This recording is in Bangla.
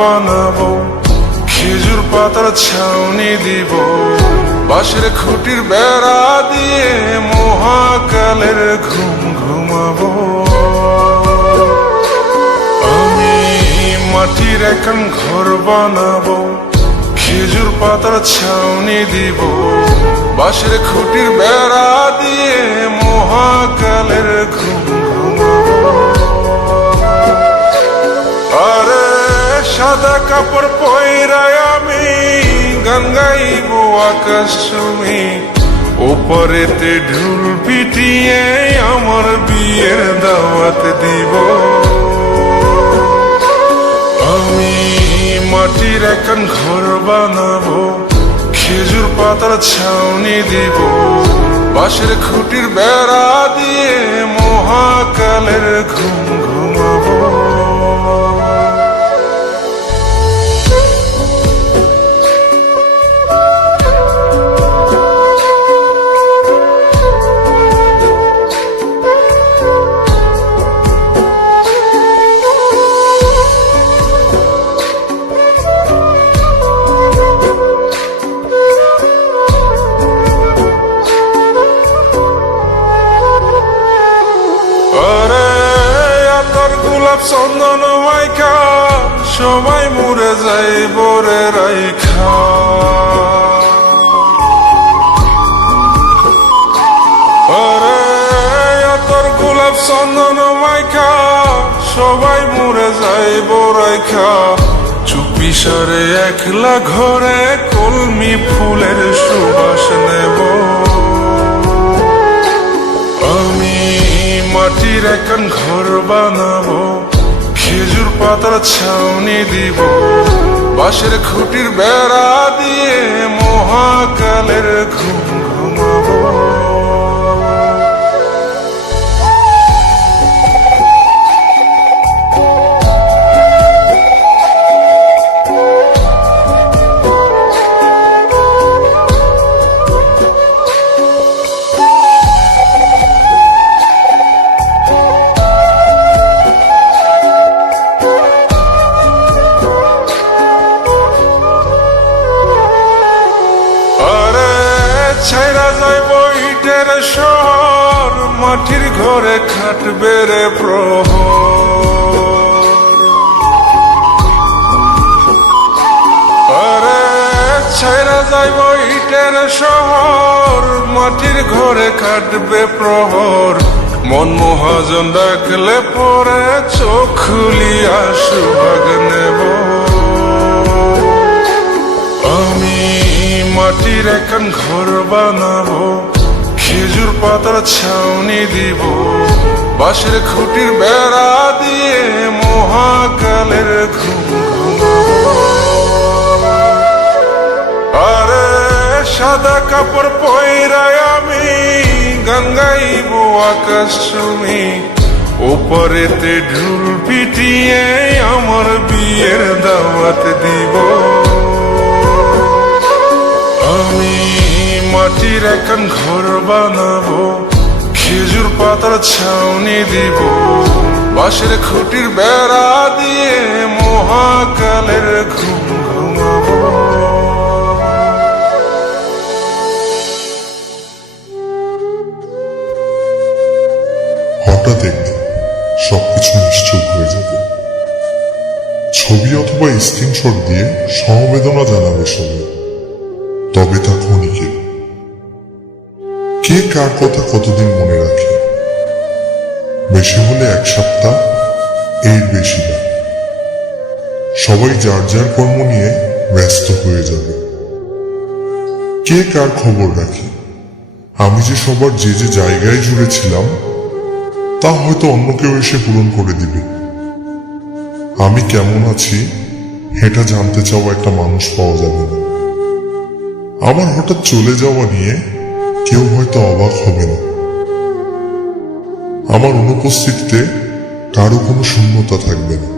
বানাবো, খেজুর পাতার ছাউনি দিব, বাঁশের খুঁটির বেড়া দিয়ে মহাকালের ঘুম ঘুমাবো। আমি মাটির এখন ঘর বানাবো, খেজুর পাতার ছাউনি দিব, বাঁশের খুঁটির বেড়া দিয়ে মহাকালের ঘুম ঘুমাবো। আরে সাদা কাপড় পয়রায় আমি গান গাইব আকাশ চুমি, ওপরেতে ঢুল পিটিয়ে আমার বিয়ের দাওয়াত দিব। আমি মাটির এখন ঘর বানাবো, খেজুর পাতার ছাউনি দিব, বাঁশের খুঁটির বেড়া দিয়ে মহাকালের ঘুম ঘুমাবো। চন্দন মাইখা সবাই মরে যাই বরে রাইখা, তোর গোলাপ চন্দন মাইখা সবাই মরে যাই বরাইখা, চুপি সারে একলা ঘরে কলমি ফুলের সুবাস নেব। আমি মাটির এখন ঘর বানাবো, খেজুর পাতার ছাউনি দিব, বাঁশের খুঁটির বেড়া দিয়ে মহাকালের ঘুম ঘুমাবো। ছাইরা যাইব ইটের শহর, মাটির ঘরে খাটবে রে প্রহর। আরে ছাইরা যাইব ইটের শহর, মাটির ঘরে খাটবে প্রহর। মন মহাজন ডাকলে পরে চোখ খুলিয়া সুভাগ নেব। আমি মাটির এখন ঘর বানাবো, খেজুর পাতার ছাউনি দিব, বাঁশের খুঁটির বেড়া দিয়ে মহাকালের ঘুম ঘুমাবো। আরে সাদা কাপড় পয়রায় আমি গান গাইব আকাশ চুমি, ওপরেতে ঢুল পিটিয়ে আমার বিয়ের দাওয়াত দিব। আমি মাটির এখন ঘর বানাবো, খেজুর পাতার ছাউনি দিব, বাঁশের খুঁটির বেড়া দিয়ে মহাকালের ঘুম ঘুমাবো। হঠাৎ একদিন সবকিছু নিশ্চুপ হয়ে যাবে। ছবি অথবা স্ক্রিনশট দিয়ে সমবেদনা জানাবে সবাই, তবে তা ক্ষণিকে। কে কার কথা কতদিন মনে রাখে? বেশি হলে এক সপ্তাহ, এর বেশি না। সবাই যার যার কর্ম নিয়ে ব্যস্ত হয়ে যাবে। কে কার খবর রাখে? আমি যে সবার যে যে জায়গায় জুড়ে ছিলাম তা হয়তো অন্য কেউ এসে পূরণ করে দিবে। আমি কেমন আছি এটা জানতে চাওয়া একটা মানুষ পাওয়া যাবে না। আমার হঠাৎ চলে যাওয়া নিয়ে কেউ হয়তো অবাক হবে না। আমার অনুপস্থিতিতে কারো কোনো শূন্যতা থাকবে না।